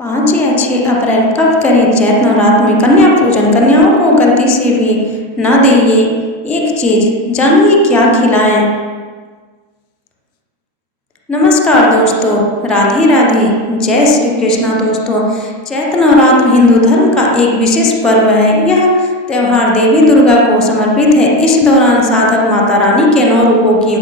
5 या 6 अप्रैल कब करें चैत्र नवरात्र में कन्या पूजन। कन्याओं को गलती से भी न दें ये एक चीज, जानिए क्या खिलाएं। नमस्कार दोस्तों, राधे राधे, जय श्री कृष्णा। दोस्तों, चैत्र नवरात्र हिंदू धर्म का एक विशेष पर्व है। यह त्यौहार देवी दुर्गा को समर्पित है। इस दौरान साधक माता रानी के 9 रूपों की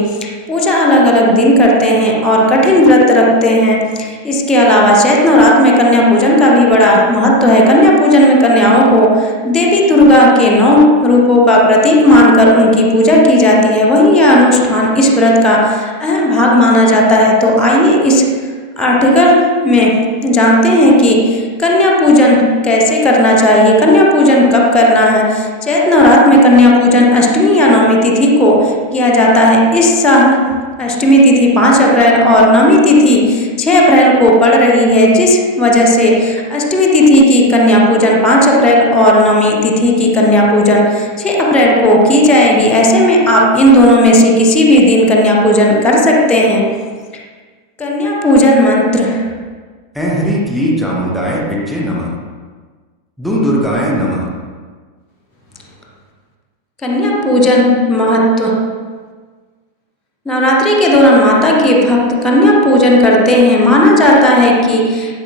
पूजा अलग अलग दिन करते हैं और कठिन व्रत रखते हैं। इसके अलावा चैत्र नवरात्र में कन्या पूजन का भी बड़ा महत्व है। कन्या पूजन में कन्याओं को देवी दुर्गा के 9 रूपों का प्रतीक मानकर उनकी पूजा की जाती है। वहीं यह अनुष्ठान इस व्रत का अहम भाग माना जाता है। तो आइए इस आर्टिकल में जानते हैं कि कन्या पूजन कैसे करना चाहिए, कन्या पूजन कब करना है। चैत्र नवरात्र में कन्या पूजन अष्टमी या नवमी तिथि को किया जाता है। इस साल अष्टमी तिथि 5 अप्रैल और नवमी तिथि 6 अप्रैल को पड़ रही है, जिस वजह से अष्टमी तिथि की कन्या पूजन 5 अप्रैल और नवमी तिथि की कन्या पूजन 6 अप्रैल को की जाएगी। ऐसे में आप इन दोनों में से किसी भी दिन कन्या पूजन कर सकते हैं। कन्या पूजन मंत्र। ऐं ह्रीं क्लीं चामुण्डाय विद्ये नमः, दुं दुर्गाय नमः। कन्या पूजन महत्व। नवरात्रि के दौरान माता के भक्त कन्या पूजन करते हैं। माना जाता है कि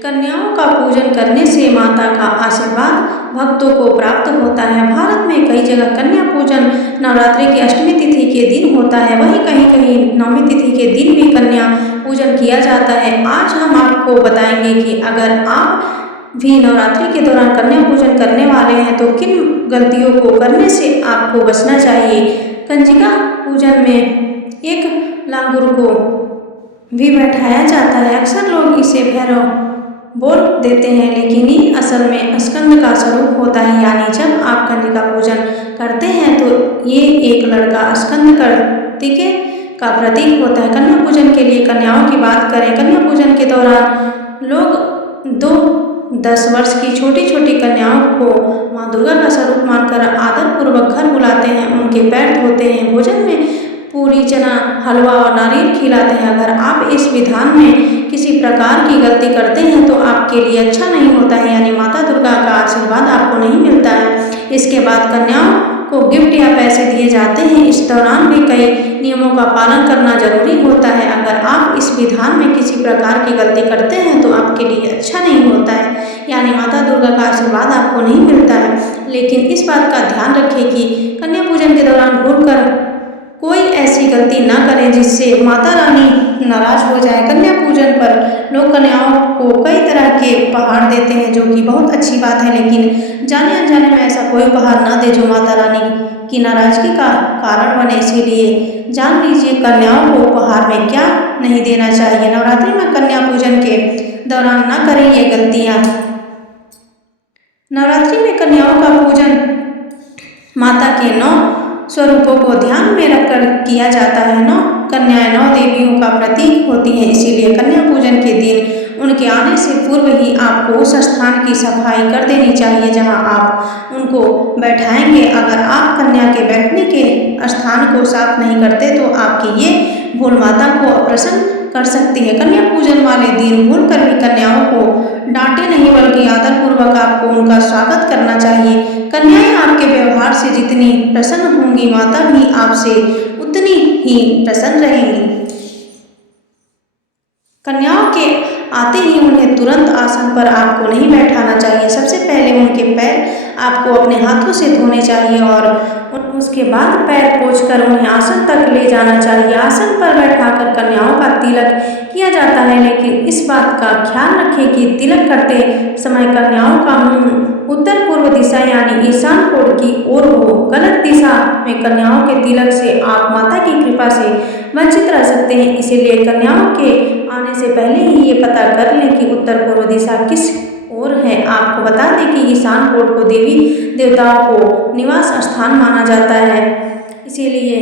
कन्याओं का पूजन करने से माता का आशीर्वाद भक्तों को प्राप्त होता है। भारत में कई जगह कन्या पूजन नवरात्रि की अष्टमी तिथि के दिन होता है, वहीं कहीं कहीं नवमी तिथि के दिन भी कन्या पूजन किया जाता है। आज हम आपको बताएंगे कि अगर आप भी नवरात्रि के दौरान कन्या पूजन करने वाले हैं तो किन गलतियों को करने से आपको बचना चाहिए। कंजिका पूजन में एक लांगुर को भी बैठाया जाता है। अक्सर लोग इसे भैरव बोल देते हैं, लेकिन ये असल में स्कंद का स्वरूप होता है। यानी जब आप कंजिका पूजन करते हैं तो ये एक लड़का स्कंद कार्तिकेय का प्रतीक होता है। कन्या पूजन के लिए कन्याओं की बात करें। कन्या पूजन के दौरान लोग 2-10 वर्ष की छोटी छोटी कन्याओं को माँ दुर्गा का स्वरूप मानकर आदरपूर्वक घर बुलाते हैं, उनके पैर धोते हैं, भोजन में पूरी, चना, हलवा और नारियल खिलाते हैं। अगर आप इस विधान में किसी प्रकार की गलती करते हैं तो आपके लिए अच्छा नहीं होता है, यानी माता दुर्गा का आशीर्वाद आपको नहीं मिलता है। इसके बाद कन्याओं को गिफ्ट या पैसे दिए जाते हैं। इस दौरान भी कई नियमों का पालन करना जरूरी होता है। अगर आप इस विधान में किसी प्रकार की गलती करते हैं तो आपके लिए अच्छा नहीं होता है, यानी माता दुर्गा का आशीर्वाद आपको नहीं मिलता है। लेकिन इस बात का ध्यान रखें कि कन्या पूजन के दौरान भूलकर कोई ऐसी गलती ना करें जिससे माता रानी नाराज हो जाए। कन्या पूजन पर लोग कन्याओं को कई तरह के उपहार देते हैं, जो कि बहुत अच्छी बात है, लेकिन जाने अनजाने में ऐसा कोई उपहार ना दे जो माता रानी की नाराजगी का कारण बने। इसीलिए जान लीजिए कन्याओं को उपहार में क्या नहीं देना चाहिए। नवरात्रि में कन्या पूजन के दौरान ना करें ये गलतियाँ। नवरात्रि में कन्याओं का पूजन माता के 9 स्वरूपों को ध्यान में रखकर किया जाता है। 9 कन्याएं 9 देवियों का प्रतीक होती हैं, इसीलिए कन्या पूजन के दिन उनके आने से पूर्व ही आपको उस स्थान की सफाई कर देनी चाहिए जहां आप उनको बैठाएंगे। अगर आप कन्या के बैठने के स्थान को साफ नहीं करते तो आपकी ये भूल माता को अप्रसन्न कर सकती है। कन्या पूजन वाले दिन भूलकर भी कन्याओं को डांटे नहीं, बल्कि आदरपूर्वक आपको उनका स्वागत करना चाहिए। कन्याएं आपके व्यवहार से जितनी प्रसन्न होंगी, माता भी आपसे उतनी ही प्रसन्न रहेंगी। कन्याओं के आते ही उन्हें तुरंत आसन पर आपको नहीं बैठाना चाहिए। सबसे पहले उनके पैर आपको अपने हाथों से धोने चाहिए और उसके बाद पैर पोंछकर उन्हें आसन तक ले जाना चाहिए। आसन पर बैठाकर कन्याओं का तिलक किया जाता है, लेकिन इस बात का ख्याल रखें कि तिलक करते समय कन्याओं का मुंह उत्तर पूर्व दिशा यानी ईशान कोण की ओर हो। गलत दिशा में कन्याओं के तिलक से आप माता की कृपा से वंचित रह सकते हैं। इसीलिए कन्याओं के आने से पहले ही ये पता कर लें कि उत्तर पूर्व दिशा किस ओर है। आपको बता दें कि ईशान कोण को देवी देवताओं को निवास स्थान माना जाता है, इसीलिए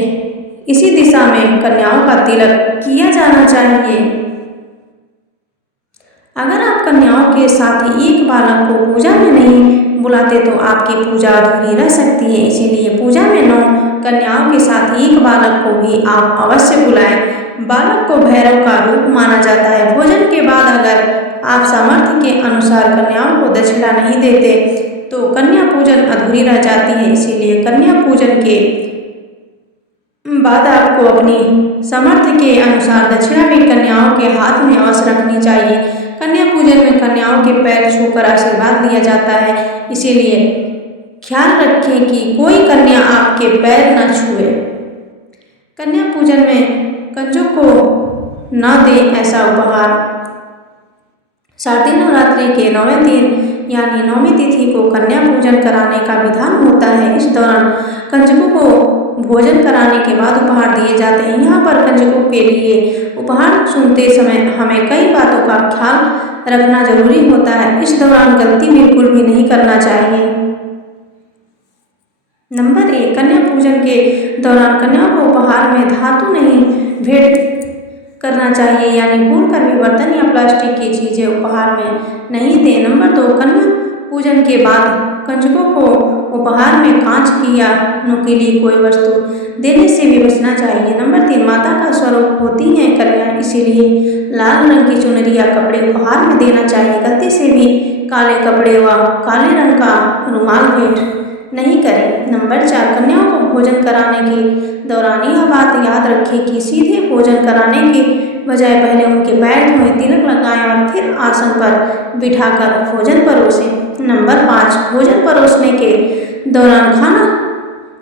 इसी दिशा में कन्याओं का तिलक किया जाना चाहिए। अगर आप कन्याओं के साथ ही एक बालक को पूजा में नहीं बुलाते तो आपकी पूजा अधूरी रह सकती है। इसीलिए पूजा में 9 कन्याओं के साथ एक बालक को भी आप अवश्य बुलाएं। बालक को भैरव का रूप माना जाता है। भोजन के बाद अगर आप सामर्थ्य के अनुसार कन्याओं को दक्षिणा नहीं देते तो कन्या पूजन अधूरी रह जाती है। इसीलिए कन्या पूजन के बाद आपको अपनी सामर्थ्य के अनुसार दक्षिणा भी कन्याओं के हाथ में अवश्य रखनी चाहिए। कन्या पूजन में कन्याओं के पैर छूकर आशीर्वाद दिया जाता है, इसीलिए ख्याल रखें कि कोई कन्या आपके पैर न छुए। कन्या पूजन में कंजों को न दें ऐसा उपहार। शारदीय नवरात्रि के 9वें दिन यानी 9वीं तिथि को कन्या पूजन कराने का विधान होता है। इस दौरान कंजकों को भोजन कराने के बाद उपहार दिए जाते हैं। यहाँ पर कंजकों के लिए उपहार चुनते समय हमें कई बातों का ख्याल रखना जरूरी होता है। इस दौरान गलती बिल्कुल भी नहीं करना चाहिए। नंबर 1, कन्या पूजन के दौरान कन्याओं को उपहार में धातु नहीं भेंट करना चाहिए, यानी भूलकर भी बर्तन या प्लास्टिक की चीजें उपहार में नहीं दें। नंबर 2, कन्या पूजन के बाद कंजकों को उपहार में कांच की या नुकीली कोई वस्तु देने से भी बचना चाहिए। नंबर 3, माता का स्वरूप होती है कन्या, इसीलिए लाल रंग की चुनरी या कपड़े उपहार में देना चाहिए। गलती से भी काले कपड़े व काले रंग का रुमाल भेंट नहीं करें। नंबर 4, कन्याओं को भोजन कराने के दौरान यह बात याद रखें कि सीधे भोजन कराने के बजाय पहले उनके पैर धोएं, तिलक लगाएं और फिर आसन पर बिठाकर भोजन परोसें। नंबर 5, भोजन परोसने के दौरान खाना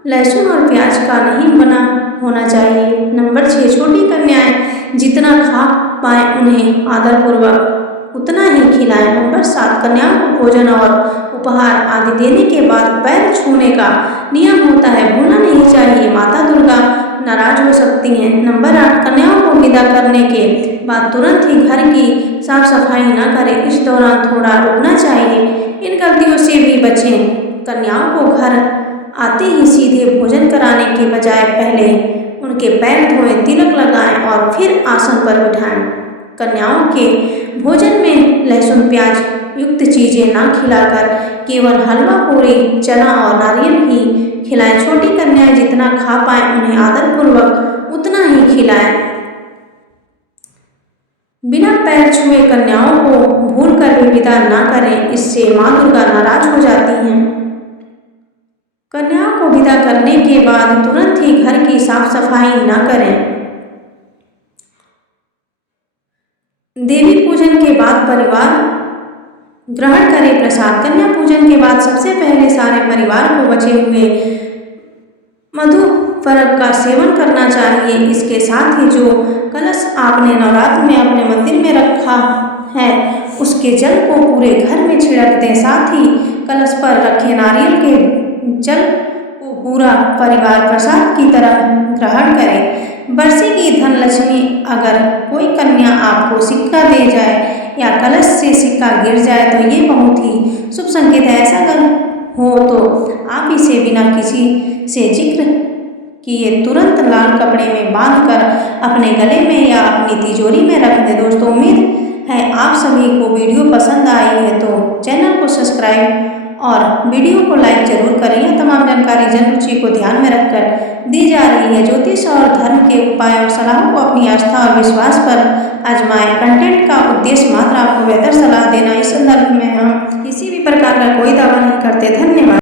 लहसुन और प्याज का नहीं बना होना चाहिए। नंबर 6, छोटी कन्याएं जितना खा पाए उन्हें आदरपूर्वक उतना ही खिलाएं। नंबर 7, कन्याओं को भोजन और उपहार आदि देने के बाद पैर छूने का नियम होता है, भूलना नहीं चाहिए, माता दुर्गा नाराज हो सकती हैं। नंबर 8, कन्याओं को विदा करने के बाद तुरंत ही घर की साफ सफाई न करें, इस दौरान थोड़ा रुकना चाहिए। इन गलतियों से भी बचें। कन्याओं को घर आते ही सीधे भोजन कराने के बजाय पहले उनके पैर धोएं, तिलक लगाएं और फिर आसन पर बिठाएं। कन्याओं के भोजन में लहसुन प्याज युक्त चीजें ना खिलाकर केवल हलवा पूरी चना और नारियल ही खिलाएं। छोटी कन्याएं जितना खा पाए उन्हें आदरपूर्वक उतना ही खिलाएं। बिना पैर छुए कन्याओं को भूलकर भी विदा ना करें, इससे मां दुर्गा नाराज हो जाती हैं। कन्याओं को विदा करने के बाद तुरंत ही घर की साफ सफाई न करें। देवी पूजन के बाद परिवार ग्रहण करे प्रसाद। कन्या पूजन के बाद सबसे पहले सारे परिवार को बचे हुए मधु फरक का सेवन करना चाहिए। इसके साथ ही जो कलश आपने नवरात्र में अपने मंदिर में रखा है उसके जल को पूरे घर में छिड़क दें। साथ ही कलश पर रखे नारियल के जल को पूरा परिवार प्रसाद की तरह ग्रहण करे। बरसेगी धन लक्ष्मी। अगर कोई कन्या आपको सिक्का दे जाए या कलश से सिक्का गिर जाए तो ये बहुत ही शुभ संकेत है। ऐसा अगर हो तो आप इसे बिना किसी से जिक्र किए तुरंत लाल कपड़े में बांधकर अपने गले में या अपनी तिजोरी में रख दें। दोस्तों, उम्मीद है आप सभी को वीडियो पसंद आई है, तो चैनल को सब्सक्राइब और वीडियो को लाइक जरूर करें। यह तमाम जानकारी जन रुचि को ध्यान में रखकर दी जा रही है। ज्योतिष और धर्म के उपाय और सलाहों को अपनी आस्था और विश्वास पर आजमाएं। कंटेंट का उद्देश्य मात्र आपको बेहतर सलाह देना। इस संदर्भ में हम किसी भी प्रकार का कोई दावा नहीं करते। धन्यवाद।